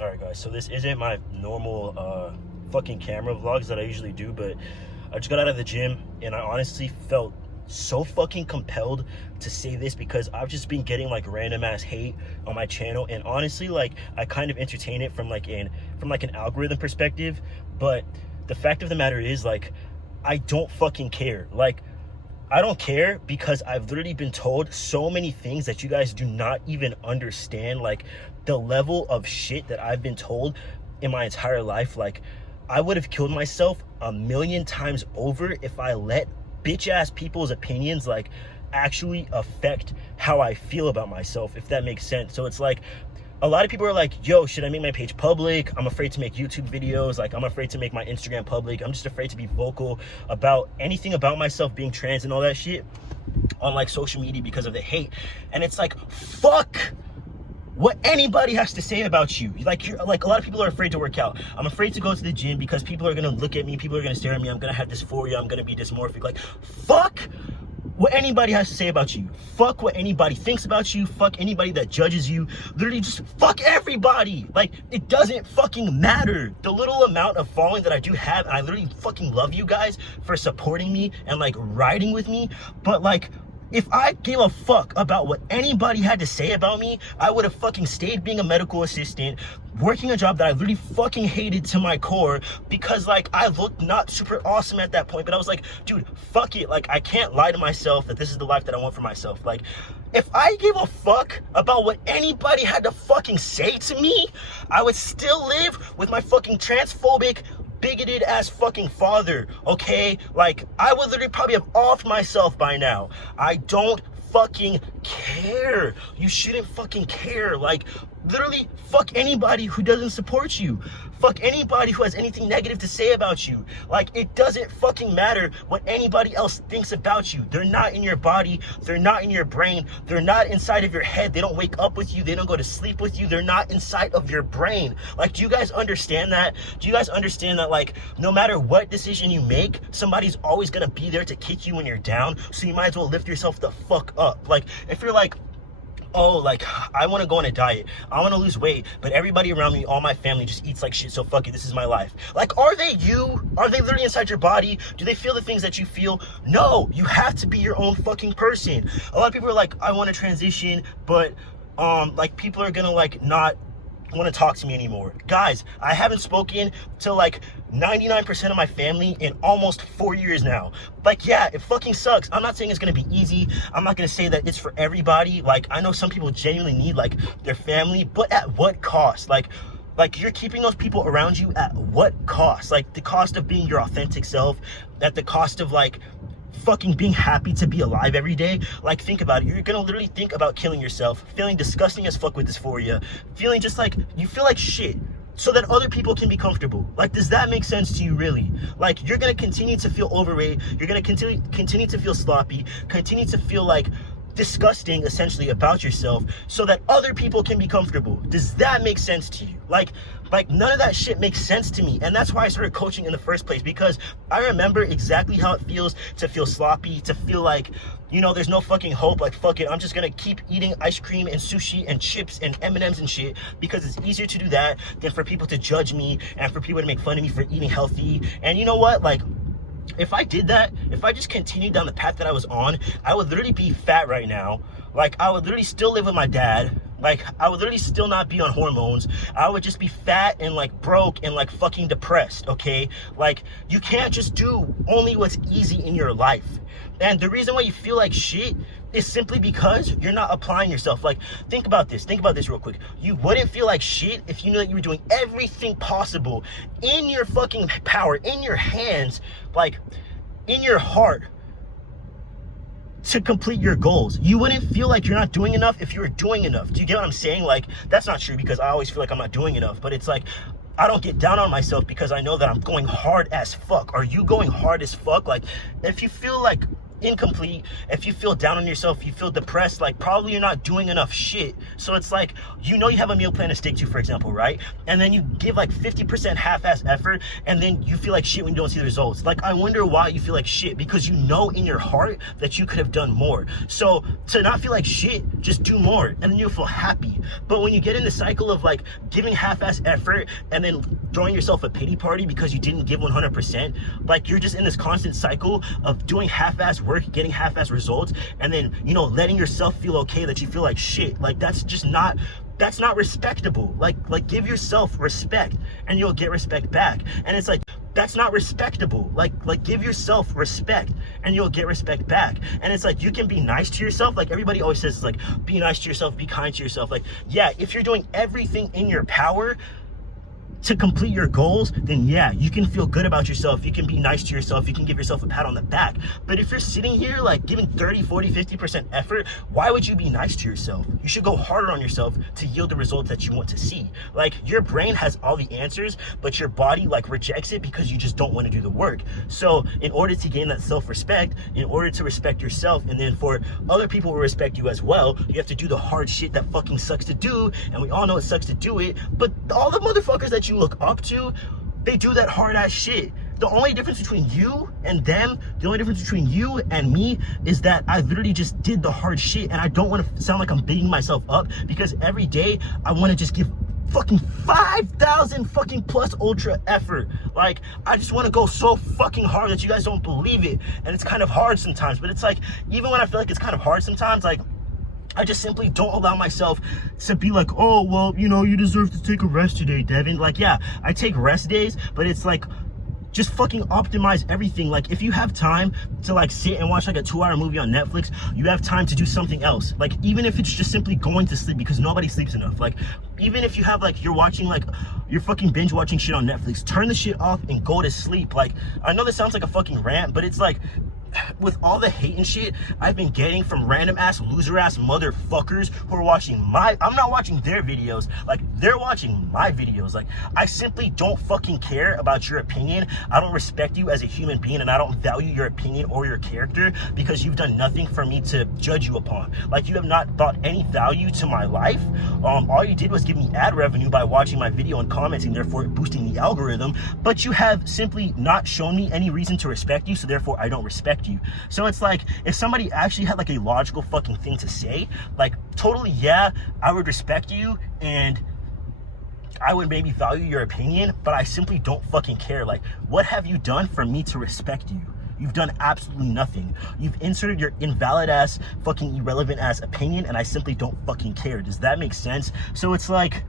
Alright guys, so this isn't my normal fucking camera vlogs that I usually do, but I just got out of the gym and I honestly felt so fucking compelled to say this because I've just been getting like random ass hate on my channel, and honestly like I kind of entertain it from an algorithm perspective, but the fact of the matter is like I don't fucking care. Like I don't care because I've literally been told so many things that you guys do not even understand. Like the level of shit that I've been told in my entire life, like I would have killed myself 1,000,000 times over if I let bitch ass people's opinions like actually affect how I feel about myself, if that makes sense. So it's like a lot of people are like, yo, should I make my page public? I'm afraid to make YouTube videos. Like, I'm afraid to make my Instagram public. I'm just afraid to be vocal about anything about myself being trans and all that shit on like social media because of the hate. And it's like, fuck what anybody has to say about you. Like, a lot of people are afraid to work out. I'm afraid to go to the gym because people are gonna look at me, people are gonna stare at me, I'm gonna have dysphoria, I'm gonna be dysmorphic. Like, fuck what anybody has to say about you. Fuck what anybody thinks about you. Fuck anybody that judges you. Literally just fuck everybody. Like, it doesn't fucking matter. The little amount of following that I do have, and I literally fucking love you guys for supporting me and like riding with me, but like if I gave a fuck about what anybody had to say about me, I would have fucking stayed being a medical assistant, working a job that I really fucking hated to my core because like I looked not super awesome at that point, but I was like, dude, fuck it. Like I can't lie to myself that this is the life that I want for myself. Like if I gave a fuck about what anybody had to fucking say to me, I would still live with my fucking transphobic, bigoted ass fucking father, okay? Like I would literally probably have offed myself by now. I don't fucking care. You shouldn't fucking care. Like literally fuck anybody who doesn't support you. Fuck anybody who has anything negative to say about you. Like it doesn't fucking matter what anybody else thinks about you. They're not in your body, they're not in your brain, they're not inside of your head. They don't wake up with you, they don't go to sleep with you, they're not inside of your brain. Like, do you guys understand that? Do you guys understand that like no matter what decision you make, somebody's always gonna be there to kick you when you're down, so you might as well lift yourself the fuck up. Like if you're like, oh, like I want to go on a diet, I want to lose weight, but everybody around me, all my family just eats like shit, so fuck it, this is my life. Like, are they you? Are they literally inside your body? Do they feel the things that you feel? No, you have to be your own fucking person. A lot of people are like, I want to transition, but like people are gonna like not want to talk to me anymore. Guys, I haven't spoken to like 99% of my family in almost 4 years now. Like, yeah, it fucking sucks. I'm not saying it's gonna be easy. I'm not gonna say that it's for everybody. Like, I know some people genuinely need like their family, but at what cost? Like you're keeping those people around you at what cost? Like the cost of being your authentic self, at the cost of like fucking being happy to be alive every day. Like, think about it. You're gonna literally think about killing yourself, feeling disgusting as fuck with dysphoria, feeling just like you feel like shit so that other people can be comfortable. Like, does that make sense to you, really? Like, you're gonna continue to feel overweight, you're gonna continue to feel sloppy, continue to feel like disgusting essentially about yourself so that other people can be comfortable. Does that make sense to you? Like none of that shit makes sense to me. And that's why I started coaching in the first place, because I remember exactly how it feels to feel sloppy, to feel like, you know, there's no fucking hope. Like, fuck it, I'm just gonna keep eating ice cream and sushi and chips and M&Ms and shit because it's easier to do that than for people to judge me and for people to make fun of me for eating healthy. And you know what? Like, if I did that, if I just continued down the path that I was on, I would literally be fat right now. Like, I would literally still live with my dad. Like, I would literally still not be on hormones. I would just be fat and like broke and like fucking depressed, okay? Like, you can't just do only what's easy in your life. And the reason why you feel like shit is simply because you're not applying yourself. Like, think about this real quick. You wouldn't feel like shit if you knew that you were doing everything possible in your fucking power, in your hands, like in your heart, to complete your goals. You wouldn't feel like you're not doing enough if you were doing enough. Do you get what I'm saying? Like, that's not true because I always feel like I'm not doing enough, but it's like I don't get down on myself because I know that I'm going hard as fuck. Are you going hard as fuck? Like, if you feel like incomplete, if you feel down on yourself, you feel depressed, like probably you're not doing enough shit. So it's like, you know, you have a meal plan to stick to, for example, right? And then you give like 50% half-ass effort, and then you feel like shit when you don't see the results. Like, I wonder why you feel like shit, because you know in your heart that you could have done more. So to not feel like shit, just do more, and then you'll feel happy. But when you get in the cycle of like giving half-ass effort and then throwing yourself a pity party because you didn't give 100%, like you're just in this constant cycle of doing half-ass work, getting half-ass results, and then, you know, letting yourself feel okay that you feel like shit. Like, that's not respectable. Like give yourself respect and you'll get respect back. And it's like, that's not respectable. Like give yourself respect and you'll get respect back. And it's like, you can be nice to yourself. Like everybody always says, like, be nice to yourself, be kind to yourself. Like, yeah, if you're doing everything in your power to complete your goals, then yeah, you can feel good about yourself, you can be nice to yourself, you can give yourself a pat on the back. But if you're sitting here like giving 30, 40, 50% effort, why would you be nice to yourself? You should go harder on yourself to yield the results that you want to see. Like, your brain has all the answers, but your body like rejects it because you just don't want to do the work. So in order to gain that self-respect, in order to respect yourself, and then for other people to respect you as well, you have to do the hard shit that fucking sucks to do. And we all know it sucks to do it, but all the motherfuckers that you look up to, they do that hard ass shit. The only difference between you and them, the only difference between you and me, is that I literally just did the hard shit. And I don't want to sound like I'm beating myself up, because every day I want to just give fucking 5,000 fucking plus ultra effort. Like, I just want to go so fucking hard that you guys don't believe it. And it's kind of hard sometimes, but it's like, even when I feel like it's kind of hard sometimes, like, I just simply don't allow myself to be like, oh, well, you know, you deserve to take a rest today, Devin. Like, yeah, I take rest days, but it's like, just fucking optimize everything. Like, if you have time to like sit and watch like a 2-hour movie on Netflix, you have time to do something else. Like, even if it's just simply going to sleep, because nobody sleeps enough. Like, even if you have like, you're watching like, you're fucking binge watching shit on Netflix, turn the shit off and go to sleep. Like, I know this sounds like a fucking rant, but it's like, with all the hate and shit I've been getting from random ass loser ass motherfuckers who are watching I'm not watching their videos, like, they're watching my videos. Like, I simply don't fucking care about your opinion. I don't respect you as a human being, and I don't value your opinion or your character, because you've done nothing for me to judge you upon. Like, you have not brought any value to my life. All you did was give me ad revenue by watching my video and commenting, therefore boosting the algorithm, but you have simply not shown me any reason to respect you, so therefore I don't respect you. So it's like, if somebody actually had like a logical fucking thing to say, like, totally, yeah, I would respect you and I would maybe value your opinion, but I simply don't fucking care. Like, what have you done for me to respect you? You've done absolutely nothing. You've inserted your invalid ass, fucking irrelevant ass opinion, and I simply don't fucking care. Does that make sense? So it's like,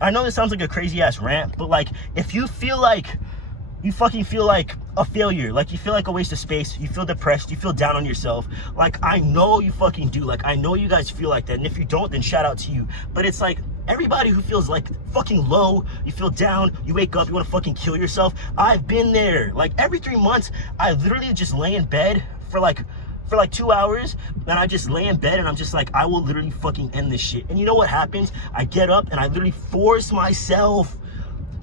I know this sounds like a crazy ass rant, but like, if you feel like you fucking feel like a failure, like you feel like a waste of space, you feel depressed, you feel down on yourself, like, I know you fucking do. Like, I know you guys feel like that, and if you don't, then shout out to you. But it's like, everybody who feels like fucking low, you feel down, you wake up, you want to fucking kill yourself, I've been there. Like, every 3 months I literally just lay in bed for like 2 hours, and I just lay in bed and I'm just like, I will literally fucking end this shit. And you know what happens? I get up and I literally force myself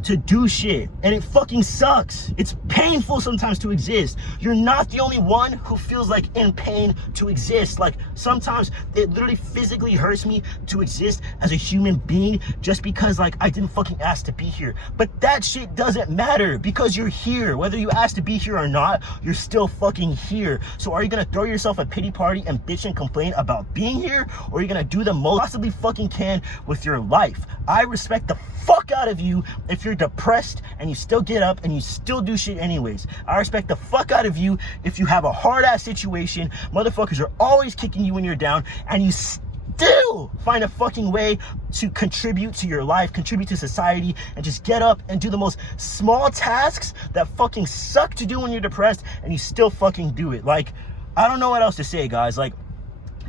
to do shit, and it fucking sucks. It's painful sometimes to exist. You're not the only one who feels like in pain to exist. Like, sometimes it literally physically hurts me to exist as a human being, just because like I didn't fucking ask to be here. But that shit doesn't matter, because you're here. Whether you asked to be here or not, you're still fucking here. So are you gonna throw yourself a pity party and bitch and complain about being here, or are you gonna do the most you possibly fucking can with your life? I respect the fuck out of you if you're depressed and you still get up and you still do shit anyways. I respect the fuck out of you if you have a hard ass situation, motherfuckers are always kicking you when you're down, and you still find a fucking way to contribute to your life, contribute to society, and just get up and do the most small tasks that fucking suck to do when you're depressed, and you still fucking do it. Like, I don't know what else to say, guys. Like,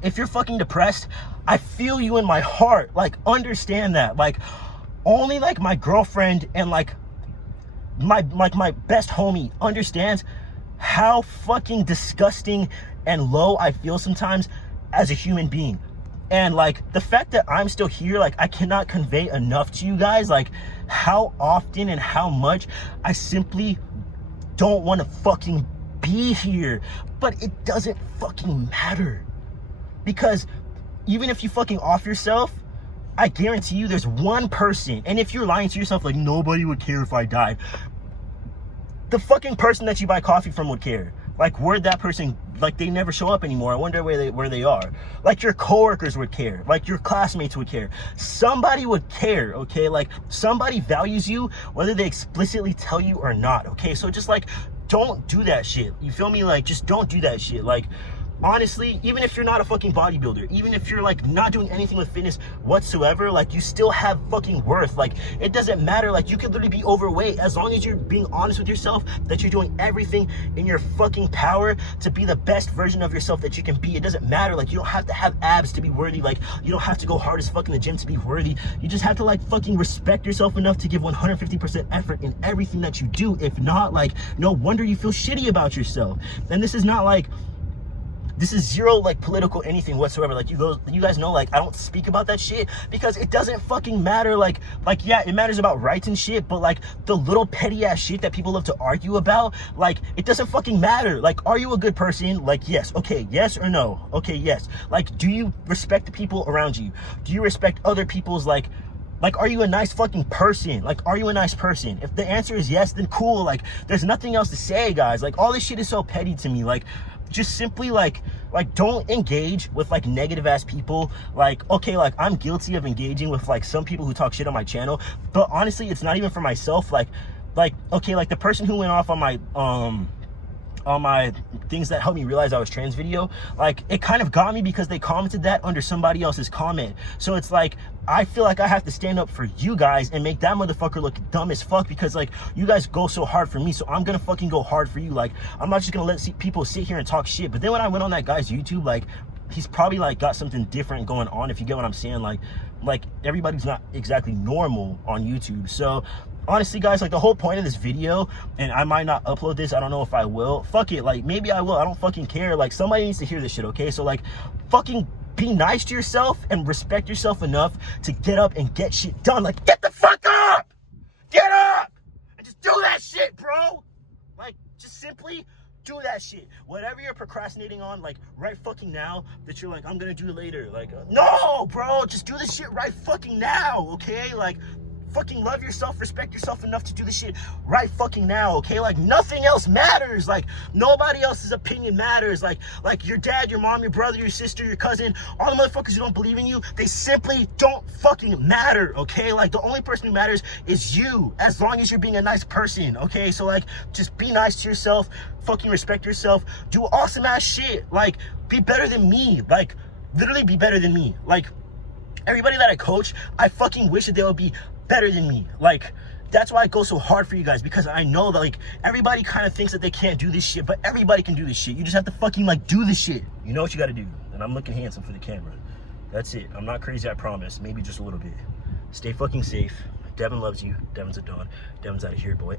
if you're fucking depressed, I feel you in my heart. Like, understand that. Like, only like my girlfriend and like my best homie understands how fucking disgusting and low I feel sometimes as a human being. And like, the fact that I'm still here, like, I cannot convey enough to you guys, like, how often and how much I simply don't want to fucking be here. But it doesn't fucking matter. Because even if you fucking off yourself, I guarantee you there's one person, and if you're lying to yourself like nobody would care if I died, the fucking person that you buy coffee from would care. Like, where'd that person, like, they never show up anymore. I wonder where they are. Like, your coworkers would care. Like, your classmates would care. Somebody would care, okay? Like, somebody values you, whether they explicitly tell you or not, okay? So just, like, don't do that shit. You feel me? Like, just don't do that shit. Like, honestly, even if you're not a fucking bodybuilder, even if you're like not doing anything with fitness whatsoever, like you still have fucking worth. Like, it doesn't matter. Like, you could literally be overweight as long as you're being honest with yourself that you're doing everything in your fucking power to be the best version of yourself that you can be. It doesn't matter. Like, you don't have to have abs to be worthy. Like, you don't have to go hard as fuck in the gym to be worthy. You just have to like fucking respect yourself enough to give 150% effort in everything that you do. If not, like, no wonder you feel shitty about yourself. And this is not like, this is zero like political anything whatsoever. Like, you guys know, like, I don't speak about that shit because it doesn't fucking matter. Like yeah, it matters about rights and shit, but like the little petty ass shit that people love to argue about, like, it doesn't fucking matter. Like, are you a good person? Like, yes. Okay, yes or no? Okay, yes. Like, do you respect the people around you? Do you respect other people's like, are you a nice fucking person? Like, are you a nice person? If the answer is yes, then cool. Like, there's nothing else to say, guys. Like, all this shit is so petty to me. Like, just simply like don't engage with like negative ass people. Like, okay, like, I'm guilty of engaging with like some people who talk shit on my channel, but honestly, it's not even for myself. Like, okay, like the person who went off on my things that helped me realize I was trans video, like, it kind of got me because they commented that under somebody else's comment. So it's like, I feel like I have to stand up for you guys and make that motherfucker look dumb as fuck because like you guys go so hard for me, so I'm gonna fucking go hard for you. Like, I'm not just gonna let people sit here and talk shit. But then when I went on that guy's YouTube, like, he's probably like got something different going on, if you get what I'm saying. Like everybody's not exactly normal on YouTube. So honestly, guys, like, the whole point of this video, and I might not upload this, I don't know if I will, fuck it, like, maybe I will, I don't fucking care. Like, somebody needs to hear this shit, okay? So like, fucking be nice to yourself and respect yourself enough to get up and get shit done. Like, get the fuck up, get up and just do that shit, bro. Like, just simply do that shit. Whatever you're procrastinating on, like, right fucking now, that you're like, I'm gonna do it later, like, no, bro, just do this shit right fucking now, okay? Like, fucking love yourself, respect yourself enough to do this shit right fucking now, okay? Like, nothing else matters. Like, nobody else's opinion matters. Like your dad, your mom, your brother, your sister, your cousin, all the motherfuckers who don't believe in you, they simply don't fucking matter, okay? Like, the only person who matters is you, as long as you're being a nice person, okay? So like, just be nice to yourself, fucking respect yourself, do awesome ass shit. Like, be better than me. Like, literally be better than me. Like, everybody that I coach, I fucking wish that they would be better than me. Like, that's why I go so hard for you guys, because I know that like everybody kind of thinks that they can't do this shit, but everybody can do this shit. You just have to fucking like do this shit. You know what you got to do. And I'm looking handsome for the camera. That's it. I'm not crazy, I promise. Maybe just a little bit. Stay fucking safe. Devin loves you. Devin's a dog. Devin's out of here, boy.